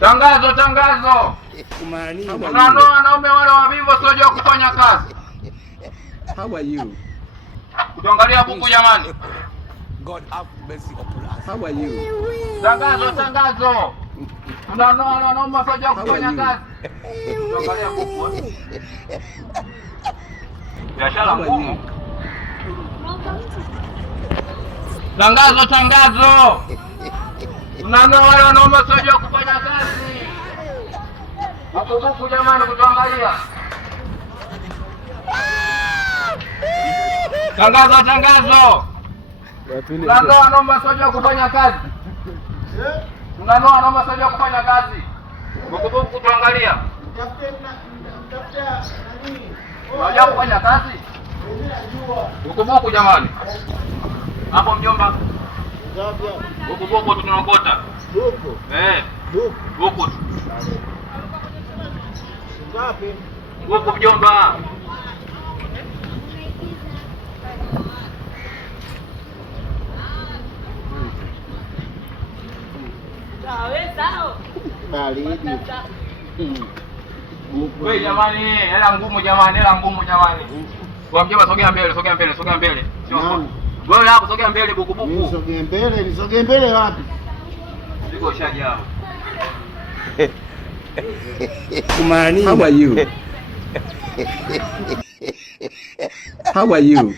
Tangazo, tangazo. Unanoa wanaume wale wavivu wasiojua kufanya kazi. How are you? Kutuangalia buku jamani. God have mercy upon us. How are you? Tangazo, tangazo. Unanoa wanaume wasiojua kufanya kazi. Kutuangalia buku. Biashara ngumu. Tangazo, tangazo. Unanoa wale wanaume wasiojua kufanya kazi. Buku jamani kutuangalia. Tangazo, tangazo. Unanoa wanaume wasiojua kufanya kazi. Unanoa wanaume wasiojua kufanya kazi. Buku kutuangalia. Unajua kufanya kazi? Buku jamani. Hapo mjomba. Buku tunakota. Buku. Buku. Ngapi? Buku mjomba. Baridi. Wewe jamani, hela ngumu jamani, hela ngumu jamani. Kwa mjomba sogea mbele, sogea mbele, sogea mbele. Wewe hapo sogea mbele buku. Nisogee mbele wapi? Siko shaji hapo. How are you? How are you?